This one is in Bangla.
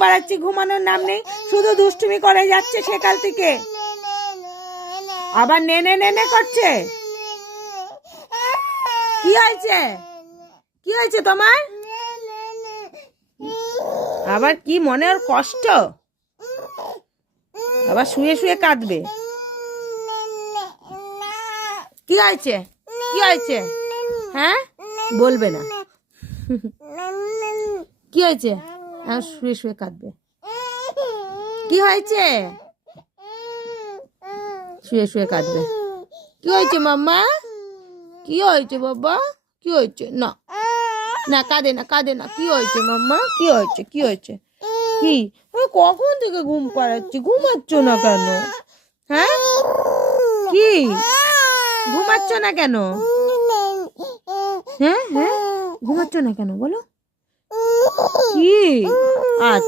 পাড়াচ্ছি, ঘুমানোর নাম নেই, শুধু দুষ্টুমি করে যাচ্ছে সকাল থেকে। আবার নেনে নেনে করছে। কি হয়েছে? কি হয়েছে তোমার? আবার কি মনে ওর কষ্ট? আবার শুয়ে শুয়ে কাঁদবে। কি হয়েছে? কি হয়েছে? হ্যাঁ, বলবে না। কি হয়েছে? শুয়ে শুয়ে কাঁদবে। কি হয়েছে? শুয়ে শুয়ে কাঁদবে। কি হয়েছে মাম্মা? কি হয়েছে বাবা? কি হয়েছে? না না, কাঁদে না, কাঁদে না। কি হয়েছে মাম্মা? কি হয়েছে? কি হয়েছে? কি কখন থেকে ঘুম পাড়াচ্ছি, ঘুমাচ্ছ না কেন? হ্যাঁ, কি ঘুমাচ্ছ না কেন? হ্যাঁ হ্যাঁ, ঘুমাচ্ছ না কেন বলো? কি? আচ্ছা।